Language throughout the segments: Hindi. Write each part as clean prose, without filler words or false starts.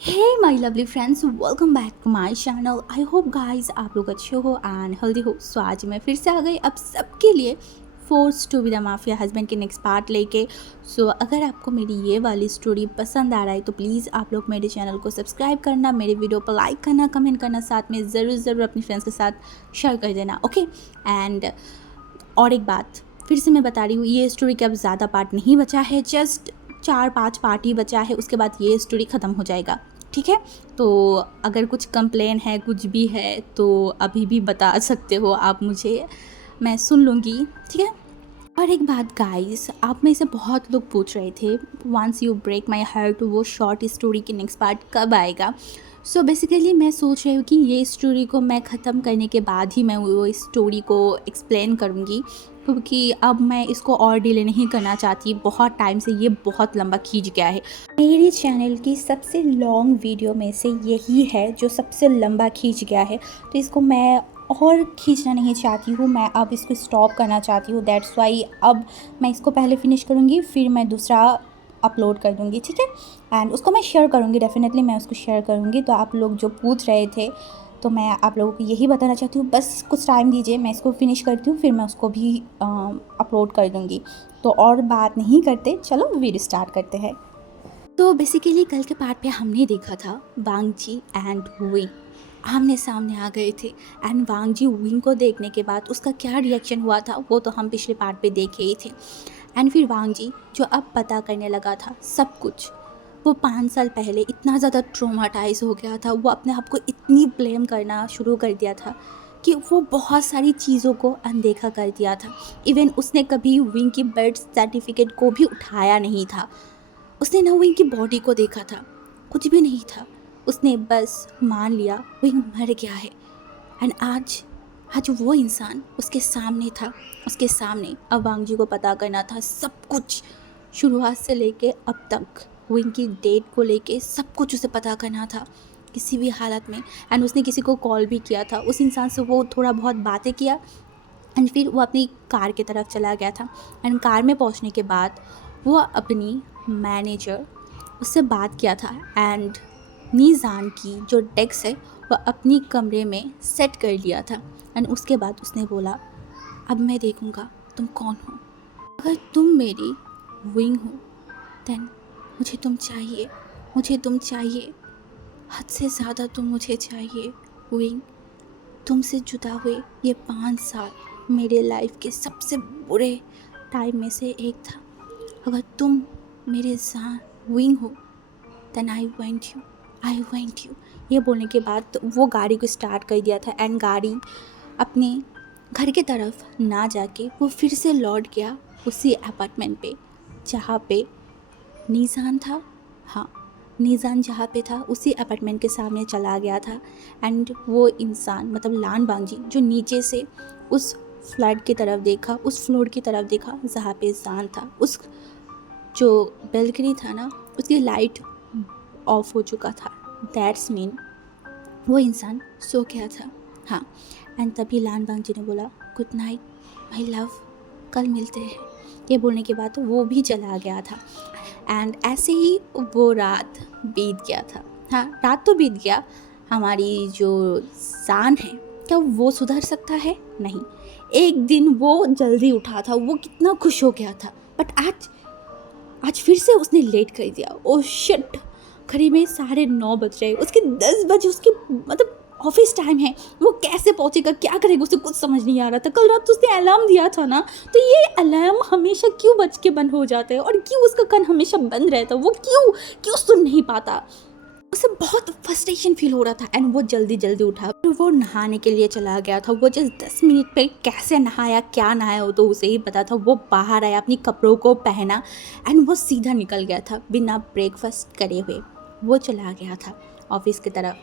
Hey my lovely friends, welcome back to my channel. I hope guys आप लोग अच्छे हो एंड हेल्दी हो। सो आज मैं फिर से आ गई अब सबके लिए force to be the mafia husband के नेक्स्ट पार्ट लेके। सो अगर आपको मेरी ये वाली स्टोरी पसंद आ रहा है तो प्लीज़ आप लोग मेरे चैनल को सब्सक्राइब करना, मेरे वीडियो पर लाइक करना, कमेंट करना, साथ में ज़रूर ज़रूर अपनी फ्रेंड्स के साथ शेयर कर देना। ओके एंड और एक बात फिर से मैं बता रही हूँ, ये स्टोरी का अब ज़्यादा पार्ट नहीं बचा है, जस्ट 4-5 पार्ट ही बचा है, उसके बाद ये स्टोरी ख़त्म हो जाएगा। ठीक है, तो अगर कुछ कंप्लेन है, कुछ भी है तो अभी भी बता सकते हो आप मुझे, मैं सुन लूँगी। ठीक है। और एक बात गाइस, आप में से बहुत लोग पूछ रहे थे once you break my heart वो शॉर्ट स्टोरी की नेक्स्ट पार्ट कब आएगा। सो बेसिकली मैं सोच रही हूँ कि ये स्टोरी को मैं ख़त्म करने के बाद ही मैं वो स्टोरी को एक्सप्लेन करूँगी, क्योंकि अब मैं इसको और डिले नहीं करना चाहती। बहुत टाइम से ये बहुत लंबा खींच गया है। मेरे चैनल की सबसे लॉन्ग वीडियो में से यही है जो सबसे लंबा खींच गया है, तो इसको मैं और खींचना नहीं चाहती हूँ, मैं अब इसको स्टॉप करना चाहती हूँ। दैट्स वाई अब मैं इसको पहले फिनिश करूँगी, फिर मैं दूसरा अपलोड कर दूँगी। ठीक है, एंड उसको मैं शेयर करूँगी, डेफिनेटली मैं उसको शेयर करूँगी। तो आप लोग जो पूछ रहे थे तो मैं आप लोगों को यही बताना चाहती हूँ, बस कुछ टाइम दीजिए, मैं इसको फिनिश करती हूँ, फिर मैं उसको भी अपलोड कर दूँगी। तो और बात नहीं करते, चलो वीडियो स्टार्ट करते हैं। तो बेसिकली कल के पार्ट पे हमने देखा था वांग जी एंड विंग आमने सामने आ गए थे, एंड वांग जी विंग को देखने के बाद उसका क्या रिएक्शन हुआ था वो तो हम पिछले पार्ट पे देखे ही थे। एंड फिर वांग जी जो अब पता करने लगा था सब कुछ, वो 5 साल पहले इतना ज़्यादा ट्रोमाटाइज हो गया था, वो अपने आप को इतनी ब्लेम करना शुरू कर दिया था कि वो बहुत सारी चीज़ों को अनदेखा कर दिया था। इवन उसने कभी विंग की बर्थ सर्टिफिकेट को भी उठाया नहीं था, उसने ना विंग की बॉडी को देखा था, कुछ भी नहीं था। उसने बस मान लिया विंग मर गया है। एंड आज आज वो इंसान उसके सामने था, उसके सामने अब वांग जी को पता करना था सब कुछ, शुरुआत से लेके अब तक विंग की डेट को लेके सब कुछ उसे पता करना था किसी भी हालत में। एंड उसने किसी को कॉल भी किया था, उस इंसान से वो थोड़ा बहुत बातें किया एंड फिर वो अपनी कार की तरफ चला गया था। एंड कार में पहुंचने के बाद वो अपनी मैनेजर उससे बात किया था एंड नीजान की जो डेस्क है वह अपनी कमरे में सेट कर लिया था। एंड उसके बाद उसने बोला, अब मैं देखूंगा तुम कौन हो, अगर तुम मेरी विंग हो देन मुझे तुम चाहिए, मुझे तुम चाहिए, हद से ज़्यादा तुम मुझे चाहिए विंग। तुमसे जुदा हुए ये 5 साल मेरे लाइफ के सबसे बुरे टाइम में से एक था। अगर तुम मेरे साथ विंग हो देन आई वांट यू। ये बोलने के बाद तो वो गाड़ी को स्टार्ट कर दिया था एंड गाड़ी अपने घर की तरफ ना जाके वो फिर से लौट गया उसी अपार्टमेंट पे जहाँ पे नीजान था। हाँ, नीजान जहाँ पे था उसी अपार्टमेंट के सामने चला गया था। एंड वो इंसान मतलब लान बांगजी जो नीचे से उस फ्लैट की तरफ देखा, उस फ्लोर की तरफ देखा जहाँ पे जान था, उस जो बेल्कनी था ना उसकी लाइट ऑफ हो चुका था। दैट्स मीन वो इंसान सो गया था। हाँ, एंड तभी लान बांगजी ने बोला गुड नाइट माय लव, कल मिलते हैं। ये बोलने के बाद वो भी चला गया था। एंड ऐसे ही वो रात बीत गया था। हाँ, रात तो बीत गया। हमारी जो जान है क्या वो सुधर सकता है? नहीं। एक दिन वो जल्दी उठा था, वो कितना खुश हो गया था, बट आज फिर से उसने लेट कर दिया। ओ शिट, करीब में 9:30 बज रहे, उसके 10 बजे उसकी मतलब ऑफिस टाइम है। वो कैसे पहुंचेगा, क्या करेगा, उसे कुछ समझ नहीं आ रहा था। कल रात तो उसने अलार्म दिया था ना, तो ये अलार्म हमेशा क्यों बज के बंद हो जाता है और क्यों उसका कान हमेशा बंद रहता है, वो क्यों क्यों सुन नहीं पाता। उसे बहुत फ्रस्ट्रेशन फील हो रहा था एंड वो जल्दी जल्दी उठा, फिर वो नहाने के लिए चला गया था। वो जस्ट 10 मिनट पे कैसे नहाया, क्या नहाया वो तो उसे ही पता था। वो बाहर आया, अपनी कपड़ों को पहना एंड वो सीधा निकल गया था बिना ब्रेकफास्ट करे हुए। वो चला गया था ऑफिस की तरफ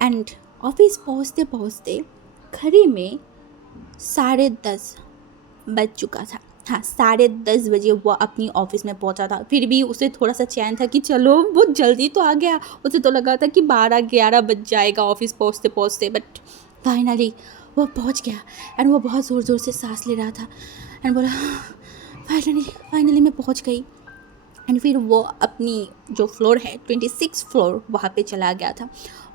एंड ऑफिस पहुंचते पहुंचते घड़ी में 10:30 बज चुका था। हाँ, 10:30 बजे वो अपनी ऑफिस में पहुंचा था। फिर भी उसे थोड़ा सा चैन था कि चलो वो जल्दी तो आ गया। उसे तो लगा था कि 12-11 बज जाएगा ऑफिस पहुंचते पहुंचते, बट फाइनली वो पहुंच गया एंड वो बहुत ज़ोर ज़ोर से सांस ले रहा था एंड बोला फाइनली मैं पहुंच गई। एंड फिर वो अपनी जो फ्लोर है 26 फ्लोर वहाँ पे चला गया था।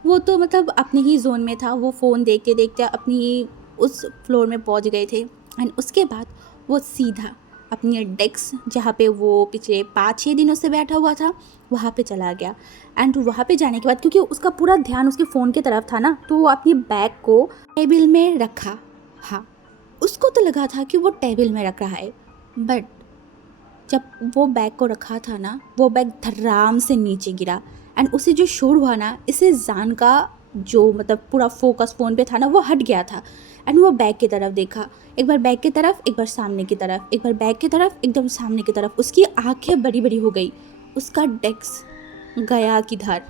वो तो मतलब अपने ही जोन में था, वो फ़ोन देखते देखते अपनी उस फ्लोर में पहुँच गए थे। एंड उसके बाद वो सीधा अपनी डेस्क जहाँ पे वो पिछले 5-6 दिनों से बैठा हुआ था वहाँ पे चला गया। एंड वहाँ पे जाने के बाद क्योंकि उसका पूरा ध्यान उसके फ़ोन की तरफ था ना, तो वो अपनी बैग को टेबल में रखा। हाँ, उसको तो लगा था कि वो टेबल में रख रहा है, बट जब वो बैग को रखा था ना, वो बैग धड़ाम से नीचे गिरा। एंड उसे जो शोर हुआ ना, इससे जान का जो मतलब पूरा फोकस फ़ोन पे था ना, वो हट गया था। एंड वो बैग की तरफ देखा, एक बार बैग की तरफ, एक बार सामने की तरफ, एक बार बैग की तरफ, एकदम सामने की तरफ। उसकी आंखें बड़ी बड़ी हो गई। उसका डेस्क गया किधर?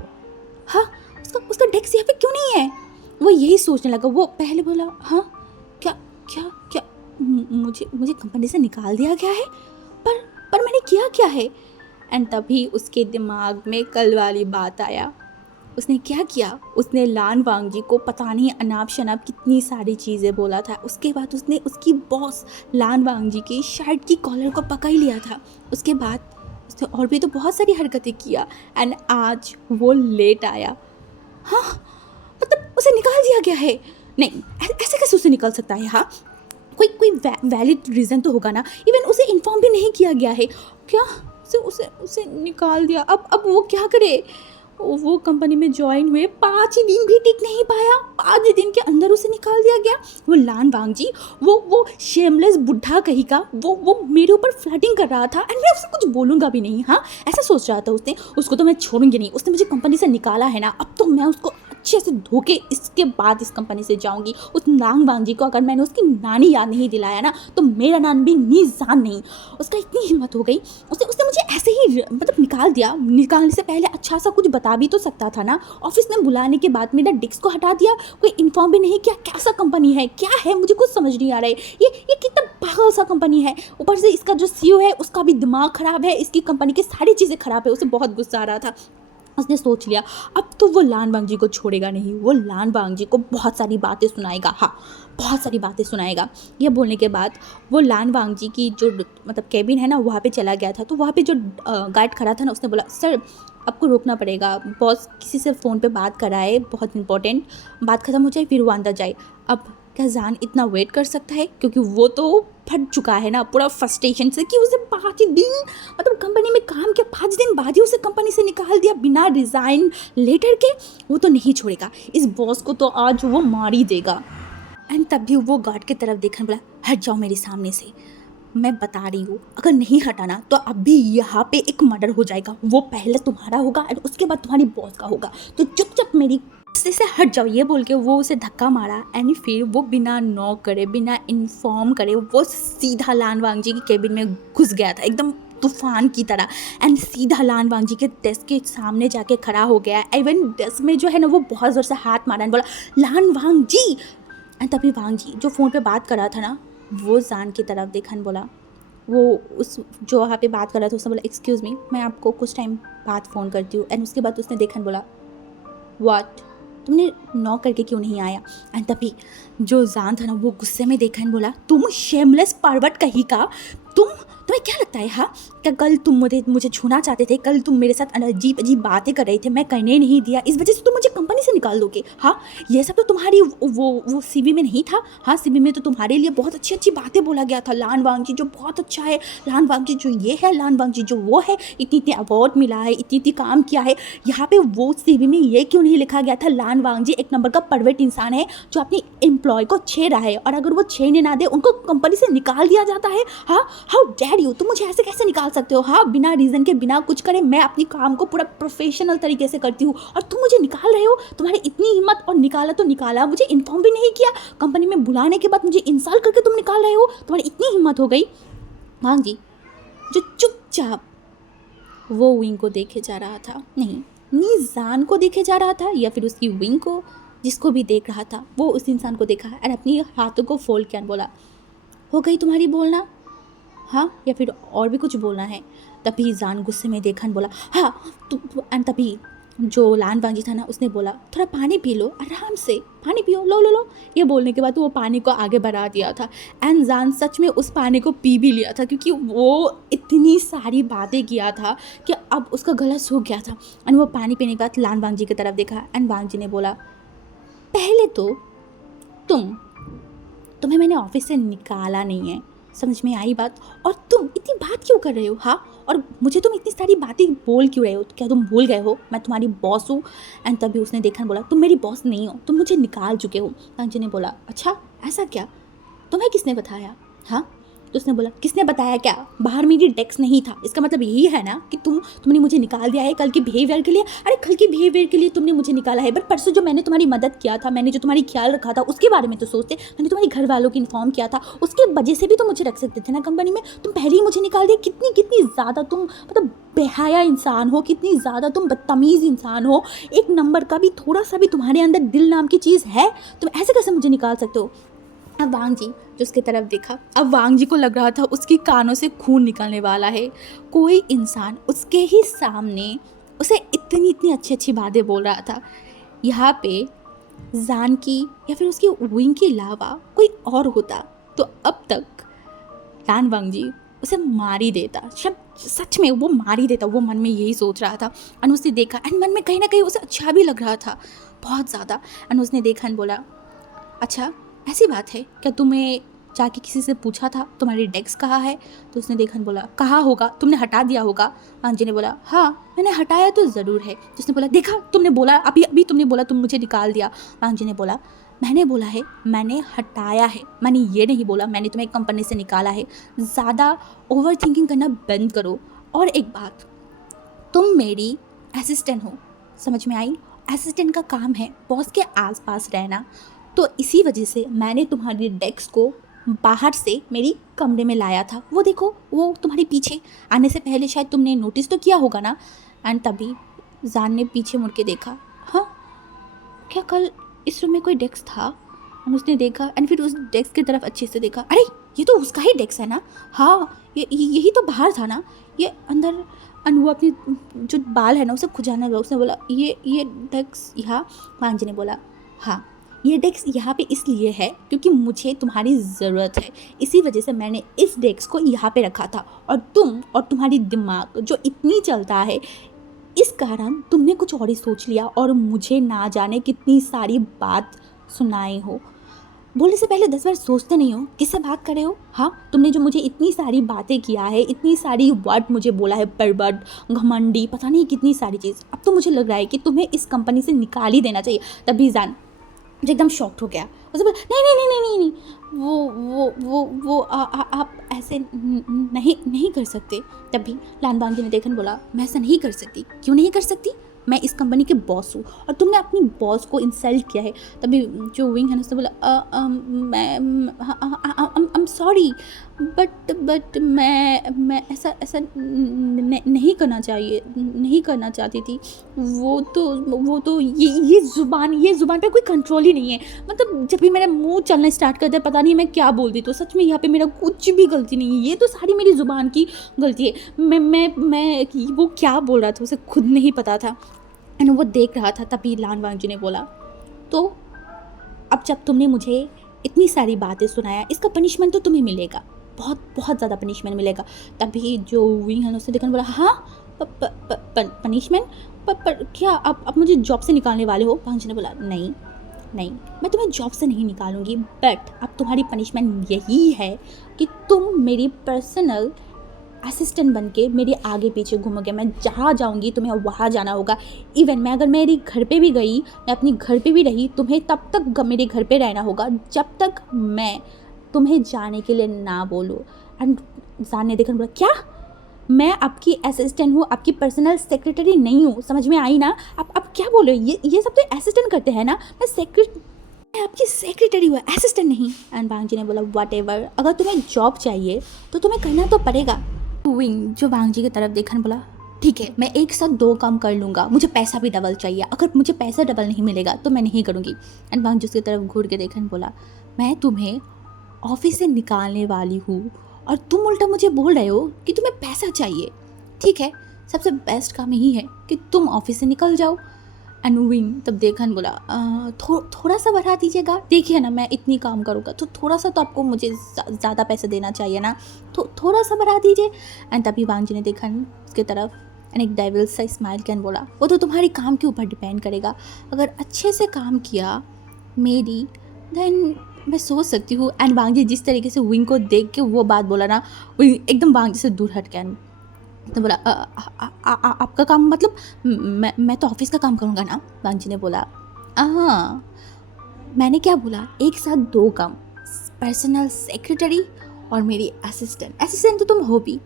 हाँ, उसका उसका डेस्क यहाँ पे क्यों नहीं है? वो यही सोचने लगा। वो पहले बोला, हाँ क्या क्या क्या, मुझे मुझे कंपनी से निकाल दिया गया है? पर पर मैंने किया क्या है? एंड तभी उसके दिमाग में कल वाली बात आया। उसने क्या किया, उसने लान वांगजी को पता नहीं अनाप शनाप कितनी सारी चीज़ें बोला था। उसके बाद उसने उसकी बॉस लान वांगजी की शर्ट की कॉलर को पकड़ लिया था। उसके बाद उसने और भी तो बहुत सारी हरकतें किया। एंड आज वो लेट आया। हाँ, मतलब उसे निकाल दिया गया है? नहीं, ऐसे कैसे उसे निकल सकता है? हाँ, कोई कोई वैलिड रीज़न तो होगा ना। इवन उसे इन्फॉर्म भी नहीं किया गया है। क्या उसे उसे उसे निकाल दिया? अब वो क्या करे? वो कंपनी में ज्वाइन हुए 5 दिन भी टिक नहीं पाया, 5 दिन के अंदर उसे निकाल दिया गया। वो लान वांगजी, वो शेमलेस बुढ़ा कहीं का, वो मेरे ऊपर फ्लर्टिंग कर रहा था। एंड मैं उससे कुछ बोलूँगा भी नहीं। हाँ, ऐसा सोच रहा था उसने, उसको तो मैं छोड़ूंगी नहीं। उसने मुझे कंपनी से निकाला है ना, अब तो मैं उसको अच्छे से धोके इसके बाद इस कंपनी से जाऊंगी। उस लान वांगजी को अगर मैंने उसकी नानी याद नहीं दिलाया ना, तो मेरा नाम भी नीजान नहीं। उसका इतनी हिम्मत हो गई, उसने उसने मुझे ऐसे ही मतलब निकाल दिया। निकालने से पहले अच्छा सा कुछ बता भी तो सकता था ना। ऑफिस में बुलाने के बाद मेरा डिस्क को हटा दिया, कोई इन्फॉर्म भी नहीं किया। कैसा कंपनी है, क्या है, मुझे कुछ समझ नहीं आ रहा है। ये कितना पागल सा कंपनी है। ऊपर से इसका जो सीईओ है उसका भी दिमाग खराब है, इसकी कंपनी की सारी चीज़ें खराब है। उसे बहुत गुस्सा आ रहा था। उसने सोच लिया अब तो वो लान वांगजी को छोड़ेगा नहीं। वो लान वांगजी को बहुत सारी बातें सुनाएगा। हाँ, बहुत सारी बातें सुनाएगा। ये बोलने के बाद वो लान वांगजी की जो मतलब केबिन है ना, वहाँ पे चला गया था। तो वहाँ पे जो गार्ड खड़ा था ना, उसने बोला, सर आपको रोकना पड़ेगा, बॉस किसी से फ़ोन पे बात कर रहा है, बहुत इंपॉर्टेंट, बात ख़त्म हो जाए फिर वो अंदर जाए। अब क्या जान इतना वेट कर सकता है? क्योंकि वो तो फट चुका है ना पूरा फ्रस्ट्रेशन से कि उसे 5 दिन मतलब कंपनी में काम किया, 5 दिन बाद ही उसे कंपनी से निकाल दिया बिना रिज़ाइन लेटर के। वो तो नहीं छोड़ेगा, इस बॉस को तो आज वो मार ही देगा। एंड तभी वो गार्ड की तरफ देखने बोला, हट जाओ मेरे सामने से, मैं बता रही हूँ अगर नहीं हटाना तो अभी यहाँ पे एक मर्डर हो जाएगा। वो पहले तुम्हारा होगा और उसके बाद तुम्हारी बॉस का होगा, तो चुपचाप मेरी रास्ते से हट जाओ। ये बोल के वो उसे धक्का मारा। एंड फिर वो बिना नॉक करे, बिना इन्फॉर्म करे, वो सीधा लान वांगजी की केबिन में घुस गया था एकदम तूफान की तरह। एंड सीधा लान वांगजी के डेस्क के सामने जाके खड़ा हो गया। इवन डेस्क में जो है ना, वो बहुत ज़ोर से हाथ मारा और बोला, लान वांगजी। एंड तभी वांगजी जो फ़ोन पे बात कर रहा था ना, वो जान की तरफ देखा और बोला, वो उस जो वहाँ पे बात कर रहा था उसने बोला, एक्सक्यूज़ मी, मैं आपको कुछ टाइम बाद फ़ोन करती हूँ। एंड उसके बाद उसने देखा और बोला, व्हाट, तुमने नॉक करके क्यों नहीं आया? एंड तभी जो जान था ना, वो गुस्से में देखा और बोला, तुम शेमलेस परवट कहीं का, तुम्हें क्या लगता है? हाँ, क्या कल तुम मुझे छूना चाहते थे? कल तुम मेरे साथ अजीब अजीब बातें कर रहे थे, मैं करने नहीं दिया, इस वजह से तुम मुझे कंपनी से निकाल दोगे? हाँ, ये सब तो तुम्हारी वो सीवी में नहीं था। हाँ, सीवी में तो तुम्हारे लिए बहुत अच्छी अच्छी बातें बोला गया था, लान वांगजी जो बहुत अच्छा है, लान वांगजी जो ये है, लान वांगजी जो वो है, इतनी इतनी अवार्ड मिला है, इतनी इतनी काम किया है। यहाँ पे वो सीवी में ये क्यों नहीं लिखा गया था, लान वांगजी एक नंबर का परवेट इंसान है जो अपनी एम्प्लॉय को छेड़ रहा है, और अगर वो छेड़ने ना दे उनको कंपनी से निकाल दिया जाता है। हाँ, हाउ डेयर यू, तुम मुझे ऐसे कैसे निकाल सकते हो? हाँ, बिना रीज़न के, बिना कुछ करे, मैं अपनी काम को पूरा प्रोफेशनल तरीके से करती हूँ और तुम मुझे निकाल रहे हो? तुम्हारी इतनी हिम्मत, और निकाला तो निकाला, मुझे इन्फॉर्म भी नहीं किया, कंपनी में बुलाने के बाद मुझे इंसल्ट करके तुम निकाल रहे हो? तुम्हारी इतनी हिम्मत हो गई? वांगजी जो चुपचाप वो विंग को देखे जा रहा था, नहीं, नीजान को देखे जा रहा था, या फिर उसकी विंग को, जिसको भी देख रहा था, वो उस इंसान को देखा और अपनी हाथों को फोल्ड किया और बोला, हो गई तुम्हारी बोलना? हाँ, या फिर और भी कुछ बोलना है? तभी जान गुस्से में देखा और बोला, हाँ। एंड तभी जो लान वांजी था ना, उसने बोला थोड़ा पानी पी लो, आराम से पानी पियो, लो लो लो। ये बोलने के बाद वो पानी को आगे बढ़ा दिया था एंड जान सच में उस पानी को पी भी लिया था, क्योंकि वो इतनी सारी बातें किया था कि अब उसका गला सूख गया था। एंड वो पानी पीने के बाद लान वांजी की तरफ देखा एंड वांजी ने बोला, पहले तो तुम्हें मैंने ऑफिस से निकाला नहीं है, समझ में आई बात? और तुम इतनी बात क्यों कर रहे हो? हाँ, और मुझे तुम इतनी सारी बातें बोल क्यों रहे हो? क्या तुम भूल गए हो मैं तुम्हारी बॉस हूँ? एंड तभी उसने देखा, बोला तुम मेरी बॉस नहीं हो, तुम मुझे निकाल चुके हो। अंजू ने बोला, अच्छा ऐसा क्या? तुम्हें किसने बताया? हाँ, तो उसने बोला, किसने बताया क्या? बाहर मेरी डेस्क नहीं था, इसका मतलब यही है ना कि तुमने मुझे निकाल दिया है कल के बिहेवियर के लिए। अरे कल के बिहेवियर के लिए तुमने मुझे निकाला है, बट परसों जो मैंने तुम्हारी मदद किया था, मैंने जो तुम्हारी ख्याल रखा था, उसके बारे में तो सोचते। मैंने तुम्हारे घर वालों को इन्फॉर्म किया था, उसके वजह से भी तो मुझे रख सकते थे ना कंपनी में। तुम पहले ही मुझे निकाल दिया। कितनी ज़्यादा तुम मतलब बेहया इंसान हो, कितनी ज़्यादा तुम बदतमीज़ इंसान हो। एक नंबर का भी थोड़ा सा भी तुम्हारे अंदर दिल नाम की चीज़ है? तुम ऐसे कैसे मुझे निकाल सकते हो? अब वांग जी जो उसकी तरफ देखा, अब वांग जी को लग रहा था उसकी कानों से खून निकलने वाला है। कोई इंसान उसके ही सामने उसे इतनी इतनी अच्छी अच्छी बातें बोल रहा था। यहाँ पे जान की या फिर उसकी विंग के अलावा कोई और होता तो अब तक लान वांग जी उसे मार ही देता। सब सच में वो मार ही देता, वो मन में यही सोच रहा था। एंड उसने देखा एंड मन में कहीं ना कहीं उसे अच्छा भी लग रहा था, बहुत ज़्यादा। एंड उसने देखा एंड बोला, अच्छा ऐसी बात है क्या? तुम्हें जाके किसी से पूछा था तुम्हारी डेस्क कहाँ है? तो उसने देखा बोला, कहाँ होगा, तुमने हटा दिया होगा। वांजी ने बोला, हाँ मैंने हटाया तो ज़रूर है। तो उसने बोला, देखा तुमने बोला, अभी अभी तुमने बोला तुम मुझे निकाल दिया। वांजी ने बोला, मैंने बोला है मैंने हटाया है, मैंने ये नहीं बोला मैंने तुम्हें कंपनी से निकाला है। ज़्यादा ओवर थिंकिंग करना बंद करो। और एक बात, तुम मेरी असिस्टेंट हो, समझ में आई? असिस्टेंट का काम है बॉस के आसपास रहना। तो इसी वजह से मैंने तुम्हारी डेस्क को बाहर से मेरी कमरे में लाया था। वो देखो, वो तुम्हारे पीछे आने से पहले शायद तुमने नोटिस तो किया होगा ना। एंड तभी जान ने पीछे मुड़ के देखा, हाँ क्या कल इस रूम में कोई डेस्क था? एंड उसने देखा एंड फिर उस डेस्क की तरफ अच्छे से देखा, अरे ये तो उसका ही डेस्क है ना। हाँ यही तो बाहर था ना, ये अंदर। एंड वो अपनी जो बाल है ना उसे खुजाने लगा। उसने बोला, ये डेस्क यहाँ? पांजी ने बोला, हाँ ये डेस्क यहाँ पे इसलिए है क्योंकि मुझे तुम्हारी ज़रूरत है, इसी वजह से मैंने इस डेस्क को यहाँ पे रखा था। और तुम और तुम्हारी दिमाग जो इतनी चलता है, इस कारण तुमने कुछ और ही सोच लिया और मुझे ना जाने कितनी सारी बात सुनाई हो। बोलने से पहले 10 बार सोचते नहीं हो किससे बात कर रहे हो? हाँ, तुमने जो मुझे इतनी सारी बातें किया है, इतनी सारी वर्ड मुझे बोला है, बर्बड, घमंडी, पता नहीं कितनी सारी चीज़। अब तो मुझे लग रहा है कि तुम्हें इस कंपनी से निकाल ही देना चाहिए। तभी जान जो एकदम शॉक्ड हो गया। उसे बोला, नहीं नहीं नहीं नहीं नहीं नहीं, वो आप ऐसे नहीं नहीं कर सकते। तभी लान बांगी ने देखन बोला, मैं ऐसा नहीं कर सकती। क्यों नहीं कर सकती? मैं इस कंपनी के बॉस हूँ और तुमने अपनी बॉस को इंसल्ट किया है। तभी जो विंग है ना उसने बोला, मैं सॉरी, बट मैं ऐसा नहीं करना चाहिए, नहीं करना चाहती थी। वो तो ये ज़ुबान पे कोई कंट्रोल ही नहीं है। मतलब जब भी मेरा मुंह चलना स्टार्ट करता है पता नहीं मैं क्या बोलती। तो सच में यहाँ पे मेरा कुछ भी गलती नहीं है, ये तो सारी मेरी ज़ुबान की गलती है। मैं वो क्या बोल रहा था उसे खुद नहीं पता था एंड वो देख रहा था। तभी लान वांग जी ने बोला, तो अब जब तुमने मुझे इतनी सारी बातें सुनाया, इसका पनिशमेंट तो तुम्हें मिलेगा, बहुत बहुत ज़्यादा पनिशमेंट मिलेगा। तभी जो विंग है उसने देखने बोला, हाँ पनिशमेंट? पर क्या अब मुझे जॉब से निकालने वाले हो? वांग जी ने बोला, नहीं नहीं, मैं तुम्हें जॉब से नहीं निकालूंगी, बट अब तुम्हारी पनिशमेंट यही है कि तुम मेरी पर्सनल असिस्टेंट बन के मेरे आगे पीछे घूमोगे। मैं जहाँ जाऊँगी तुम्हें वहाँ जाना होगा। इवन मैं अगर मेरे घर पे भी गई, मैं अपनी घर पे भी रही, तुम्हें तब तक मेरे घर पे रहना होगा जब तक मैं तुम्हें जाने के लिए ना बोलूँ। एंड जान ने देखा, बोला, क्या मैं आपकी असिस्टेंट हूँ, आपकी पर्सनल सेक्रेटरी नहीं हूँ? समझ में आई ना? आप क्या बोल रहे हो? ये सब तो असिस्टेंट करते हैं ना, मैं आपकी सेक्रेटरी हुआ, असिस्टेंट नहीं। एंड वांग जी ने बोला, वट एवर, अगर तुम्हें जॉब चाहिए तो तुम्हें करना तो पड़ेगा। विंग जो वांग जी की तरफ देखा बोला, ठीक है मैं एक साथ 2 काम कर लूँगा, मुझे पैसा भी डबल चाहिए, अगर मुझे पैसा डबल नहीं मिलेगा तो मैं नहीं करूँगी। एंड वांग जी उसकी तरफ घूर के देखा बोला, मैं तुम्हें ऑफिस से निकालने वाली हूँ और तुम उल्टा मुझे बोल रहे हो कि तुम्हें पैसा चाहिए। ठीक है, सबसे बेस्ट काम यही है कि तुम ऑफिस से निकल जाओ। एंड विंग तब देखा and बोला थोड़ा सा बढ़ा दीजिएगा, देखिए ना मैं इतनी काम करूँगा तो थोड़ा सा तो आपको मुझे ज़्यादा पैसे देना चाहिए ना, तो थोड़ा सा बढ़ा दीजिए। एंड तभी वांग जी ने देखा उसके तरफ एंड एक डेविल सा स्माइल किया and बोला वो तो तुम्हारी काम के ऊपर डिपेंड करेगा, अगर अच्छे से काम किया मेरी देन मैं सोच सकती हूँ। एंड वांग जी जिस तरीके से विंग को देख के वो बात बोला ना, विंग एकदम वांग जी से दूर हट गया। तो बोला आपका काम मतलब मैं तो ऑफिस का काम करूँगा ना। वांग जी ने बोला हाँ, मैंने क्या बोला, एक साथ दो काम, पर्सनल सेक्रेटरी और मेरी असिस्टेंट तो तुम हो भी,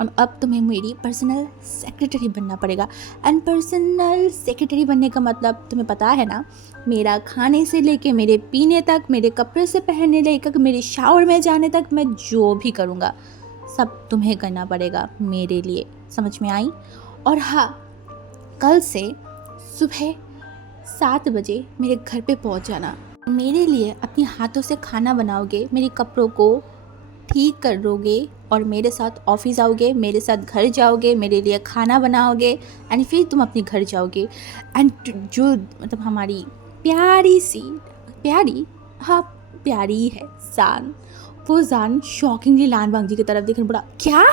और अब तुम्हें मेरी पर्सनल सेक्रेटरी बनना पड़ेगा। एंड पर्सनल सेक्रेटरी बनने का मतलब तुम्हें पता है ना, मेरा खाने से लेके मेरे पीने तक, मेरे कपड़े से पहनने लेकर मेरे शावर में जाने तक, मैं जो भी करूँगा सब तुम्हें करना पड़ेगा मेरे लिए, समझ में आई। और हाँ, कल से सुबह 7 बजे मेरे घर पे पहुँच जाना, मेरे लिए अपने हाथों से खाना बनाओगे, मेरे कपड़ों को ठीक करोगे और मेरे साथ ऑफिस आओगे, मेरे साथ घर जाओगे, मेरे लिए खाना बनाओगे एंड फिर तुम अपने घर जाओगे। एंड जो मतलब हमारी प्यारी है जान, वो जान शॉकिंगली लान वांग जी की तरफ देखने बोला क्या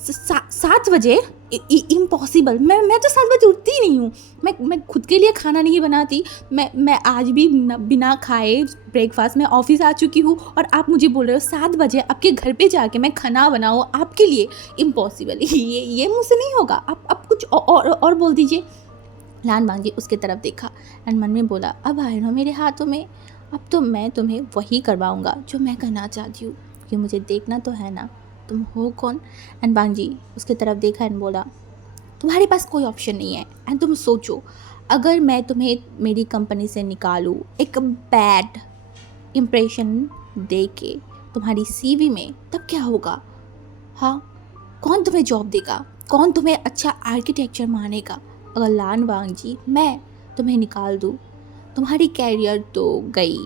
7 बजे, इम्पॉसिबल, मैं तो 7 बजे उठती ही नहीं हूँ, मैं खुद के लिए खाना नहीं बनाती, मैं आज भी बिना खाए ब्रेकफास्ट में ऑफिस आ चुकी हूँ और आप मुझे बोल रहे हो 7 बजे आपके घर पे जाके मैं खाना बनाऊँ आपके लिए, इम्पॉसिबल, ये मुझसे नहीं होगा, आप कुछ और बोल दीजिए। लान वांग जी उसके तरफ देखा एंड मन में बोला अब आए ना मेरे हाथों में, अब तो मैं तुम्हें वही करवाऊँगा जो मैं करना चाहती हूँ, क्योंकि मुझे देखना तो है ना तुम हो कौन। एंड वांग जी उसके तरफ देखा एंड बोला तुम्हारे पास कोई ऑप्शन नहीं है। एंड तुम सोचो, अगर मैं तुम्हें मेरी कंपनी से निकालूँ एक बैड इम्प्रेशन दे के तुम्हारी सीवी में, तब क्या होगा? हाँ, कौन तुम्हें जॉब देगा, कौन तुम्हें अच्छा आर्किटेक्चर मानेगा? अगर लान वांग जी मैं तुम्हें निकाल दूँ, तुम्हारी कैरियर तो गई।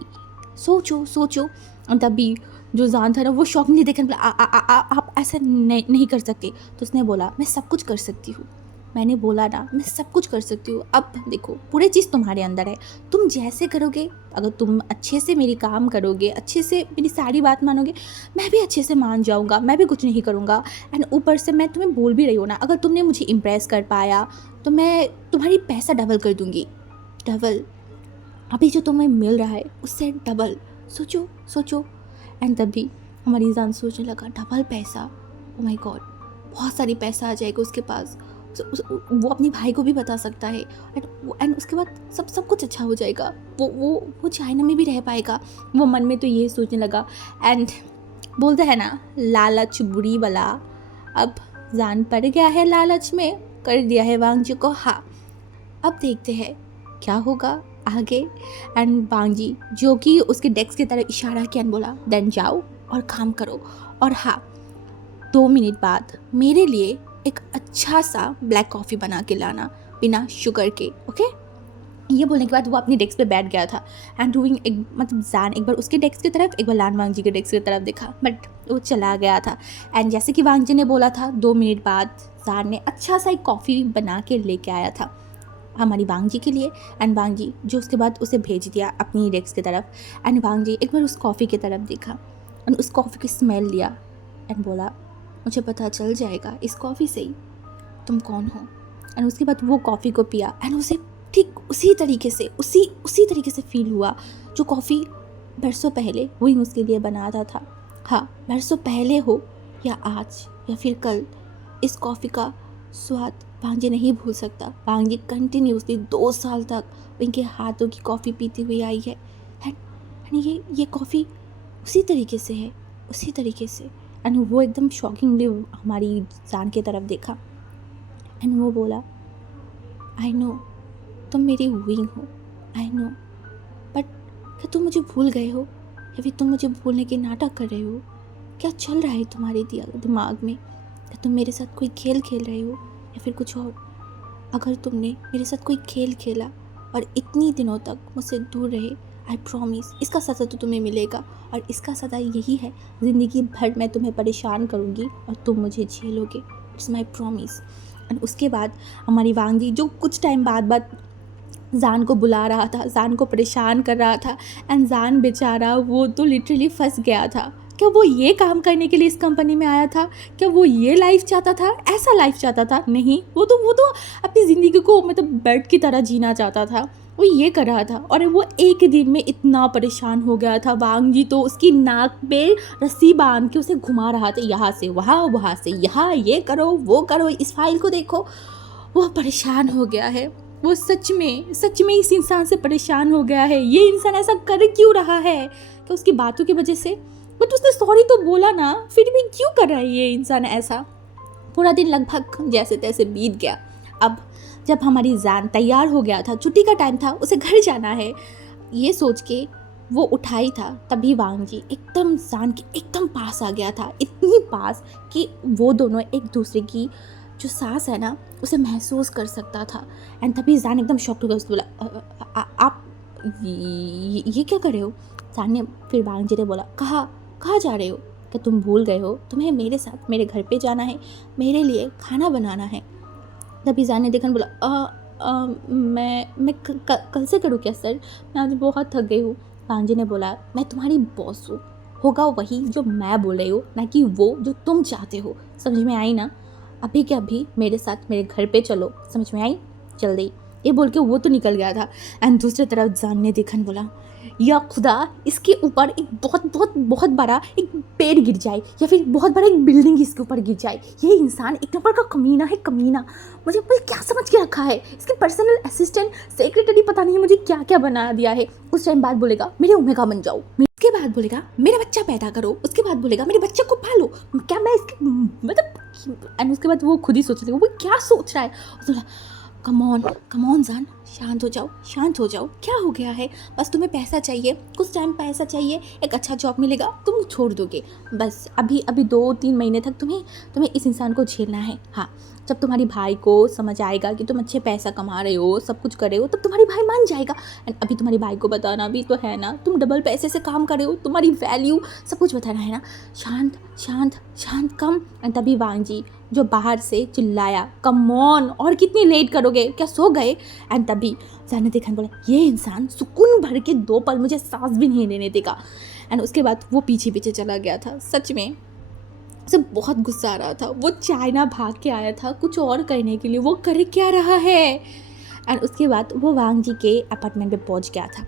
सोचो। और तभी जो जान था ना वो शॉकिंगली देखने बोला आप ऐसा नहीं कर सकते। तो उसने बोला मैं सब कुछ कर सकती हूँ, मैंने बोला ना मैं सब कुछ कर सकती हूँ। अब देखो पूरी चीज़ तुम्हारे अंदर है, तुम जैसे करोगे, अगर तुम अच्छे से मेरी काम करोगे, अच्छे से मेरी सारी बात मानोगे, मैं भी अच्छे से मान जाऊँगा, मैं भी कुछ नहीं करूँगा। एंड ऊपर से मैं तुम्हें बोल भी रही हूँ ना, अगर तुमने मुझे इम्प्रेस कर पाया तो मैं तुम्हारी पैसा डबल कर दूँगी, डबल, अभी जो तुम्हें मिल रहा है उससे डबल। सोचो। एंड तभी हमारी जान सोचने लगा डबल पैसा, ओ माय गॉड, बहुत सारी पैसा आ जाएगा उसके पास, वो अपने भाई को भी बता सकता है एंड उसके बाद सब कुछ अच्छा हो जाएगा, वो चाइना में भी रह पाएगा। वो मन में तो ये सोचने लगा एंड बोलते हैं ना लालच बुरी बला, अब जान पड़ गया है लालच में, कर दिया है वांग जी को। हाँ, अब देखते हैं क्या होगा आगे। एंड वांग जी जो कि उसके डेस्क की तरफ इशारा किया और बोला देन जाओ और काम करो, और हाँ 2 मिनट बाद मेरे लिए एक अच्छा सा ब्लैक कॉफ़ी बना के लाना बिना शुगर के, ओके। ये बोलने के बाद वो अपनी डेस्क पे बैठ गया था एंड डूइंग मतलब जान एक बार उसके डेस्क की तरफ, एक बार लान वांग जी के डेस्क की तरफ देखा, बट वो चला गया था। एंड जैसे कि वांग जी ने बोला था 2 मिनट बाद जान ने अच्छा सा एक कॉफ़ी बना के लेके आया था हमारी वांग जी के लिए। एंड वांग जी जो उसके बाद उसे भेज दिया अपनी डेस्क की तरफ। एंड वांग जी एक बार उस कॉफ़ी की तरफ देखा एंड उस कॉफ़ी की स्मेल लिया एंड बोला मुझे पता चल जाएगा इस कॉफ़ी से ही तुम कौन हो। एंड उसके बाद वो कॉफ़ी को पिया एंड उसे ठीक उसी तरीके से फील हुआ जो कॉफ़ी बरसों पहले वही उसके लिए बनाता था। हाँ, बरसों पहले हो या आज या फिर कल, इस कॉफ़ी का स्वाद वांग जी नहीं भूल सकता। वांग जी कंटिन्यूसली 2 साल तक उनके हाथों की कॉफ़ी पीती हुई आई है एंड ये कॉफ़ी उसी तरीके से। एंड वो एकदम शॉकिंगली हमारी जान की तरफ देखा एंड वो बोला आई नो तुम मेरी विंग हो, आई नो, बट क्या तुम मुझे भूल गए हो या फिर तुम मुझे भूलने के नाटक कर रहे हो? क्या चल रहा है तुम्हारे दिमाग में? क्या तुम मेरे साथ कोई खेल खेल रहे हो या फिर कुछ और? अगर तुमने मेरे साथ कोई खेल खेला और इतनी दिनों तक मुझसे दूर रहे, आई प्रॉमिस इसका सज़ा तो तुम्हें मिलेगा, और इसका सज़ा यही है ज़िंदगी भर मैं तुम्हें परेशान करूँगी और तुम मुझे झेलोगे, इट्स माई प्रॉमिस। एंड उसके बाद हमारी वांग जी जो कुछ टाइम बाद जान को बुला रहा था, जान को परेशान कर रहा था, एंड जान बेचारा वो तो लिटरली फंस गया था। क्या वो ये काम करने के लिए इस कंपनी में आया था? क्या वो ये लाइफ चाहता था, ऐसा लाइफ चाहता था? नहीं, वो तो अपनी ज़िंदगी को मतलब बर्ड की तरह जीना चाहता था। वो ये कर रहा था और वो एक दिन में इतना परेशान हो गया था। वांग जी तो उसकी नाक पे रस्सी बांध के उसे घुमा रहा था, यहाँ से वहाँ, वहाँ से यहाँ, ये करो वो करो, इस फाइल को देखो। वो परेशान हो गया है। वो सच में इस इंसान से परेशान हो गया है। ये इंसान ऐसा कर क्यों रहा है? क्या उसकी बातों की वजह से? बट उसने सॉरी तो बोला ना, फिर भी क्यों कर रहा है ये इंसान ऐसा? पूरा दिन लगभग जैसे तैसे बीत गया। अब जब हमारी जान तैयार हो गया था, छुट्टी का टाइम था, उसे घर जाना है, ये सोच के वो उठाई था, तभी वांग जी एकदम जान के एकदम पास आ गया था, इतनी पास कि वो दोनों एक दूसरे की जो सांस है ना उसे महसूस कर सकता था। एंड तभी जान एकदम शॉक्ड हो गया। उसने बोला आप ये क्या कर रहे हो? जान ने फिर वांग जी ने बोला, कहाँ जा रहे हो? क्या तुम भूल गए हो? तुम्हें मेरे साथ मेरे घर पे जाना है, मेरे लिए खाना बनाना है। तभी जान ने देखा बोला मैं कल से करूँ क्या सर? मैं आज बहुत थक गई हूँ। वांग जी ने बोला, मैं तुम्हारी बॉस हूँ, होगा वही जो मैं बोल रही हूँ, ना कि वो जो तुम चाहते हो। समझ में आई ना? अभी के अभी मेरे साथ मेरे घर पे चलो, समझ में आई? जल्दी। ये बोल के वो तो निकल गया था। एंड दूसरी तरफ जान ने देखन बोला, या खुदा, इसके ऊपर एक बहुत बहुत बहुत बड़ा एक पेड़ गिर जाए या फिर बहुत बड़ा एक बिल्डिंग इसके ऊपर गिर जाए। ये इंसान एक नंबर का कमीना है, कमीना। मुझे क्या समझ के रखा है? इसके पर्सनल असिस्टेंट, सेक्रेटरी, पता नहीं मुझे क्या क्या बना दिया है। उस टाइम बाद बोलेगा मेरे ओमेगा बन जाओ, उसके बाद बोलेगा मेरा बच्चा पैदा करो, उसके बाद बोलेगा मेरे बच्चे को पालो। क्या मैं इसके मतलब? एंड उसके बाद वो खुद ही सोच लेगा वो क्या सोच रहा है। उसने बोला, कम ऑन जान, शांत हो जाओ। क्या हो गया है? बस तुम्हें पैसा चाहिए, कुछ टाइम पैसा चाहिए, एक अच्छा जॉब मिलेगा, तुम छोड़ दोगे। बस अभी 2-3 महीने तक तुम्हें इस इंसान को झेलना है। हाँ, जब तुम्हारी भाई को समझ आएगा कि तुम अच्छे पैसा कमा रहे हो, सब कुछ कर रहे हो, तब तुम्हारी भाई मान जाएगा। एंड अभी तुम्हारी भाई को बताना भी तो है ना, तुम डबल पैसे से काम कर रहे हो, तुम्हारी वैल्यू सब कुछ बताना है ना। शांत कम। एंड तभी वांग जी जो बाहर से चिल्लाया, कम ऑन, और कितनी लेट करोगे, क्या सो गए? एंड तभी जाने देखा बोला, ये इंसान सुकून भर के 2 पल मुझे सांस भी नहीं लेने देगा। एंड उसके बाद वो पीछे चला गया था। सच में उसे बहुत गुस्सा आ रहा था। वो चाइना भाग के आया था कुछ और करने के लिए, वो कर क्या रहा है? एंड उसके बाद वो वांग जी के अपार्टमेंट पे पहुंच गया था।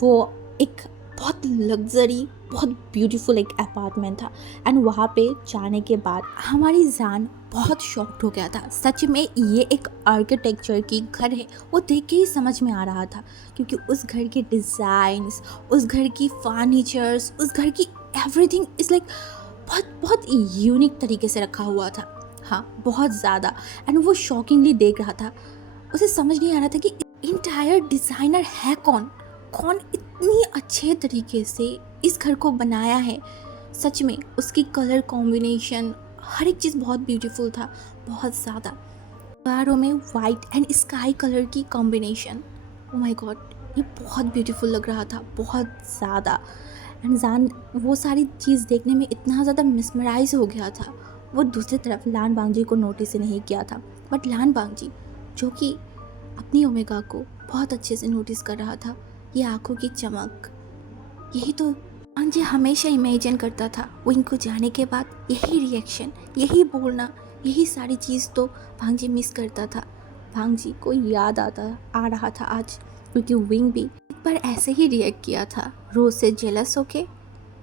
वो एक बहुत लग्जरी, बहुत ब्यूटीफुल एक अपार्टमेंट था। एंड वहाँ पे जाने के बाद हमारी जान बहुत शॉक्ड हो गया था। सच में ये एक आर्किटेक्चर की घर है, वो देख के ही समझ में आ रहा था, क्योंकि उस घर के डिज़ाइंस, उस घर की फर्नीचर्स, उस घर की एवरीथिंग इज़ लाइक बहुत यूनिक तरीके से रखा हुआ था। हाँ, बहुत ज़्यादा। एंड वो शॉकिंगली देख रहा था। उसे समझ नहीं आ रहा था कि इंटायर डिज़ाइनर है कौन इतनी अच्छे तरीके से इस घर को बनाया है। सच में उसकी कलर कॉम्बिनेशन, हर एक चीज़ बहुत ब्यूटीफुल था, बहुत ज़्यादा। दीवारों में वाइट एंड स्काई कलर की कॉम्बिनेशन, ओ माय गॉड, ये बहुत ब्यूटीफुल लग रहा था, बहुत ज़्यादा। एंड जान वो सारी चीज़ देखने में इतना ज़्यादा मिसमराइज हो गया था। वो दूसरी तरफ लान बांग जी को नोटिस ही नहीं किया था, बट लान बांग जी जो कि अपनी ओमेगा को बहुत अच्छे से नोटिस कर रहा था, ये आंखों की चमक, यही तो बांग जी हमेशा इमेजिन करता था। वो इनको जाने के बाद यही रिएक्शन, यही बोलना, यही सारी चीज़ तो बांग जी मिस करता था। बांग जी को याद आ रहा था आज, क्योंकि विंग भी एक बार ऐसे ही रिएक्ट किया था, रोज से जेलस होके।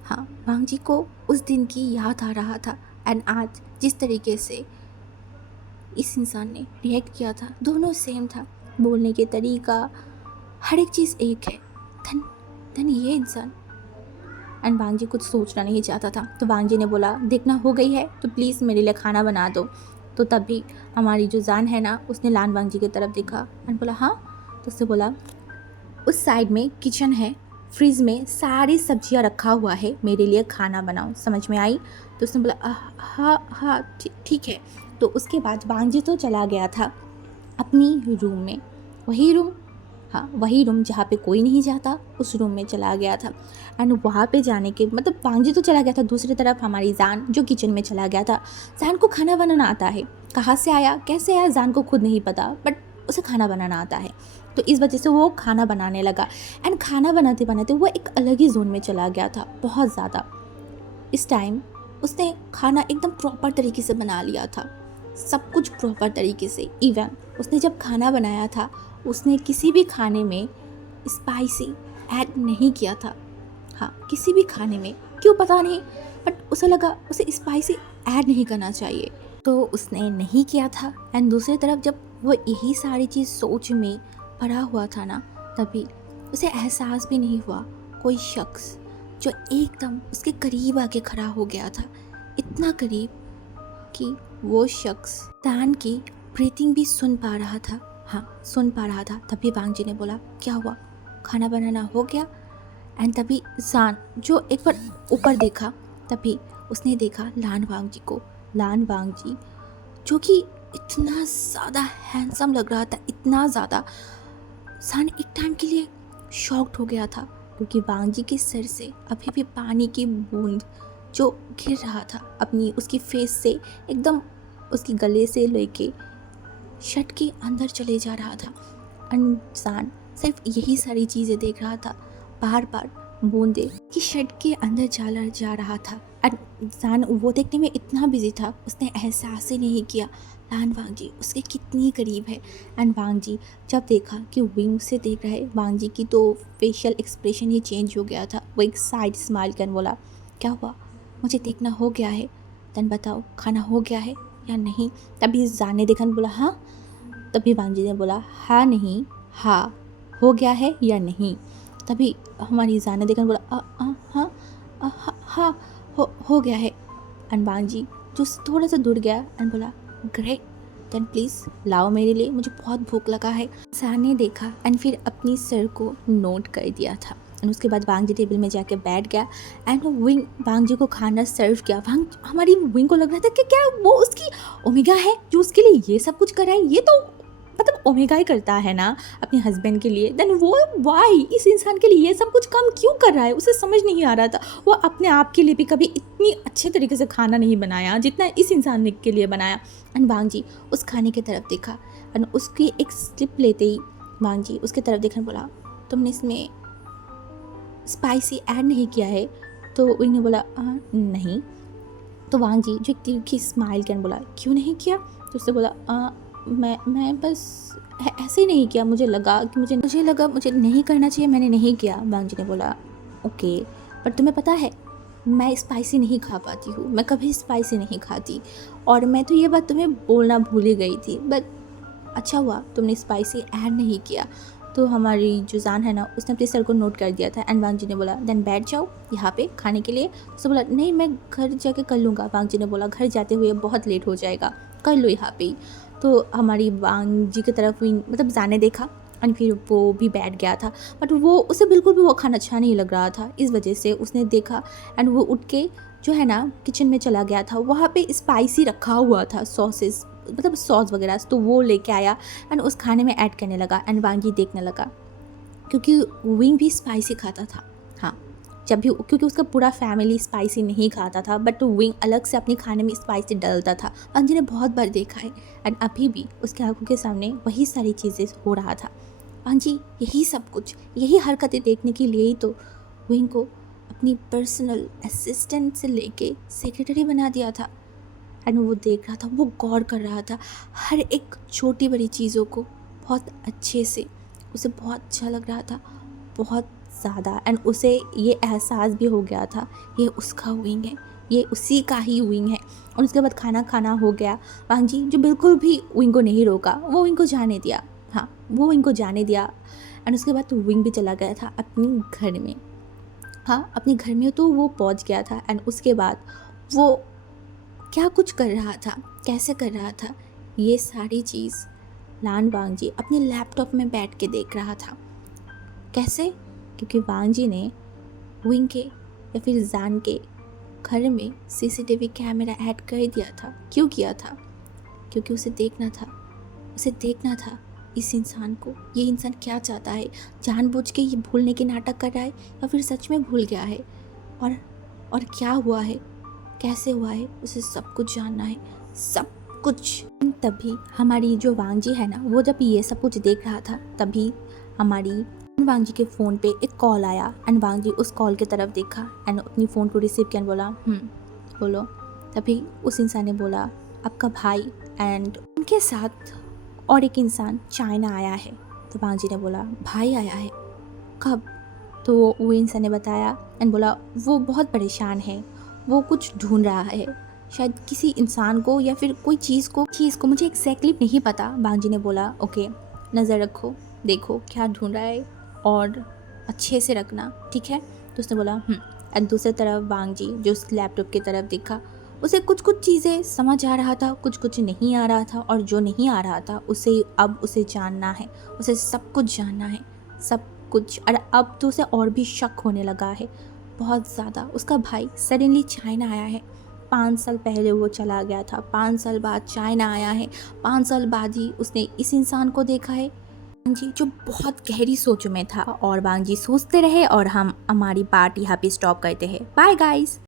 हाँ, बांग जी को उस दिन की याद आ रहा था। एंड आज जिस तरीके से इस इंसान ने रिएक्ट किया था, दोनों सेम था, बोलने के तरीका, हर एक चीज़ एक है। धन ये इंसान। एंड वांग जी कुछ सोचना नहीं चाहता था, तो वांग जी ने बोला, देखना हो गई है तो प्लीज़ मेरे लिए खाना बना दो। तो तभी हमारी जो जान है ना, उसने लान वांग जी की तरफ देखा एंड बोला हाँ। तो उसने बोला, उस साइड में किचन है, फ्रिज में सारी सब्जियां रखा हुआ है, मेरे लिए खाना बनाओ। समझ में आई? तो उसने बोला हाँ ठीक है। तो उसके बाद वांग जी तो चला गया था अपनी रूम में, वही रूम जहाँ पे कोई नहीं जाता, उस रूम में चला गया था। एंड वहाँ पे जाने के मतलब वांग जी तो चला गया था, दूसरी तरफ हमारी जान जो किचन में चला गया था। जान को खाना बनाना आता है, कहाँ से आया, कैसे आया, जान को खुद नहीं पता, बट उसे खाना बनाना आता है। तो इस वजह से वो खाना बनाने लगा एंड खाना बनाते बनाते वो एक अलग ही जोन में चला गया था, बहुत ज़्यादा। इस टाइम उसने खाना एकदम प्रॉपर तरीके से बना लिया था, सब कुछ प्रॉपर तरीके से। इवन उसने जब खाना बनाया था उसने किसी भी खाने में स्पाइसी ऐड नहीं किया था। हाँ, किसी भी खाने में, क्यों पता नहीं, बट उसे लगा उसे स्पाइसी ऐड नहीं करना चाहिए, तो उसने नहीं किया था। एंड दूसरी तरफ जब वो यही सारी चीज़ सोच में पड़ा हुआ था ना, तभी उसे एहसास भी नहीं हुआ कोई शख्स जो एकदम उसके करीब आके खड़ा हो गया था, इतना करीब कि वो शख्स तान की ब्रीथिंग भी सुन पा रहा था। हाँ, सुन पा रहा था। तभी वांग जी ने बोला, क्या हुआ, खाना बनाना हो गया? एंड तभी जान जो एक बार ऊपर देखा, तभी उसने देखा लान वांग जी को। लान वांग जी जो कि इतना ज़्यादा हैंडसम लग रहा था, इतना ज़्यादा। जान एक टाइम के लिए शॉक्ड हो गया था, क्योंकि वांग जी के सिर से अभी भी पानी की बूंद जो गिर रहा था अपनी उसकी फेस से, एकदम उसकी गले से लेके शर्ट के अंदर चले जा रहा था। इंसान सिर्फ यही सारी चीज़ें देख रहा था, बार बार बूंदे कि शर्ट के अंदर चला जा रहा था। इंसान वो देखने में इतना बिजी था, उसने एहसास ही नहीं किया लान वांग जी उसके कितनी करीब है। एंड वांग जी जब देखा कि विंग से देख रहा है, वांग जी की तो फेशियल एक्सप्रेशन ही चेंज हो गया था। वो एक साइड स्माइल कर बोला, क्या हुआ, मुझे देखना हो गया है, तन बताओ खाना हो गया है या नहीं? तभी जान ने देखा, बोला हाँ। तभी वांग जी ने बोला, हाँ नहीं हाँ, हो गया है या नहीं? तभी हमारी जान ने देखा, बोला हाँ हाँ, हो गया है। एंड वांग जी जो थोड़ा सा दूर गया एंड बोला, ग्रेट, देन प्लीज़ लाओ मेरे लिए, मुझे बहुत भूख लगा है। जान ने देखा एंड फिर अपनी सर को नोट कर दिया था। एंड उसके बाद वांग जी टेबल में जाके बैठ गया एंड विंग वांग जी को खाना सर्व किया। वांग हमारी विंग को लग रहा था कि क्या वो उसकी ओमेगा है जो उसके लिए ये सब कुछ कर रहा है, ये तो मतलब ओमेगा ही करता है ना अपने हस्बैंड के लिए, देन वो वाई इस इंसान के लिए ये सब कुछ काम क्यों कर रहा है, उसे समझ नहीं आ रहा था। वो अपने आप के लिए भी कभी इतनी अच्छे तरीके से खाना नहीं बनाया जितना इस इंसान ने के लिए बनाया। एंड वांग जी उस खाने की तरफ देखा एंड उसकी एक स्लिप लेते ही वांग जी उसके तरफ देखने बोला, तुमने इसमें स्पाइसी ऐड नहीं किया है? तो उन्होंने बोला नहीं। तो वांग जी जो एक तिरछी स्माइल किया बोला, क्यों नहीं किया? तो उसने बोला मैं बस ऐसे ही नहीं किया, मुझे लगा कि मुझे नहीं करना चाहिए, मैंने नहीं किया। वांग जी ने बोला, ओके, पर तुम्हें पता है मैं स्पाइसी नहीं खा पाती हूँ, मैं कभी स्पाइसी नहीं खाती, और मैं तो ये बात तुम्हें बोलना भूल ही गई थी, बट अच्छा हुआ तुमने स्पाइसी ऐड नहीं किया। तो हमारी जो जान है ना, उसने अपने सर को नोट कर दिया था। एंड वांग जी ने बोला, देन बैठ जाओ यहाँ पे खाने के लिए। उसने बोला, नहीं मैं घर जाके कर लूँगा। वांग जी ने बोला, घर जाते हुए बहुत लेट हो जाएगा, कर लो यहाँ पे ही। तो हमारी वांग जी की तरफ मतलब जाने देखा एंड फिर वो भी बैठ गया था, बट वो उसे बिल्कुल भी वो खाना अच्छा नहीं लग रहा था। इस वजह से उसने देखा एंड वो उठ के जो है ना किचन में चला गया था। वहाँ पे स्पाइसी रखा हुआ था, सॉसेस मतलब सॉस वगैरह, तो वो लेके आया एंड उस खाने में ऐड करने लगा। एंड वांग जी देखने लगा, क्योंकि विंग भी स्पाइसी खाता था। हाँ, जब भी, क्योंकि उसका पूरा फैमिली स्पाइसी नहीं खाता था, बट विंग अलग से अपने खाने में स्पाइसी डालता था। वांग जी ने बहुत बार देखा है एंड अभी भी उसके आंखों के सामने वही सारी चीज़ें हो रहा था। वांग जी यही सब कुछ, यही हरकतें देखने के लिए ही तो विंग को अपनी पर्सनल असिस्टेंट से लेके सेक्रेटरी बना दिया था। एंड वो देख रहा था, वो गौर कर रहा था हर एक छोटी बड़ी चीज़ों को बहुत अच्छे से। उसे बहुत अच्छा लग रहा था, बहुत ज़्यादा। एंड उसे ये एहसास भी हो गया था ये उसका विंग है, ये उसी का ही विंग है। और उसके बाद खाना खाना हो गया। वांग जी जो बिल्कुल भी विंग को नहीं रोका, वो विंग को जाने दिया। हाँ, वो विंग को जाने दिया। एंड उसके बाद तो विंग भी चला गया था अपने घर में। हाँ, अपने घर में तो वो पहुँच गया था। एंड उसके बाद वो क्या कुछ कर रहा था, कैसे कर रहा था, ये सारी चीज़ लान वांग जी अपने लैपटॉप में बैठ के देख रहा था। कैसे? क्योंकि वांग जी ने विंग के या फिर जान के घर में सीसीटीवी कैमरा ऐड कर दिया था। क्यों किया था? क्योंकि उसे देखना था इस इंसान को, ये इंसान क्या चाहता है, जानबूझ के ये भूलने के नाटक कर रहा है या फिर सच में भूल गया है, और क्या हुआ है, कैसे हुआ है, उसे सब कुछ जानना है, सब कुछ। तभी हमारी जो वांग जी है ना, वो जब ये सब कुछ देख रहा था, तभी हमारी वांग जी के फ़ोन पे एक कॉल आया एंड वांग जी उस कॉल की तरफ देखा एंड अपनी फ़ोन को रिसीव किया एंड बोला बोलो। तभी उस इंसान ने बोला आपका भाई एंड उनके साथ और एक इंसान चाइना आया है। तो वांग जी ने बोला भाई आया है, कब? तो वो इंसान ने बताया एंड बोला वो बहुत परेशान है, वो कुछ ढूंढ रहा है, शायद किसी इंसान को या फिर कोई चीज़ को मुझे एग्जैक्टली नहीं पता। वांग जी ने बोला ओके, नज़र रखो, देखो क्या ढूंढ रहा है और अच्छे से रखना, ठीक है? तो उसने बोला एंड दूसरी तरफ वांग जी जो उस लैपटॉप की तरफ देखा, उसे कुछ चीज़ें समझ आ रहा था, कुछ नहीं आ रहा था, और जो नहीं आ रहा था उसे जानना है, उसे सब कुछ जानना है, सब कुछ। और अब तो उसे और भी शक होने लगा है बहुत ज़्यादा। उसका भाई सडनली चाइना आया है, 5 साल पहले वो चला गया था, 5 साल बाद चाइना आया है, 5 साल बाद ही उसने इस इंसान को देखा है। वांग जी जो बहुत गहरी सोचों में था, और वांग जी सोचते रहे और हम हमारी बात यहाँ पे स्टॉप करते हैं। Bye guys.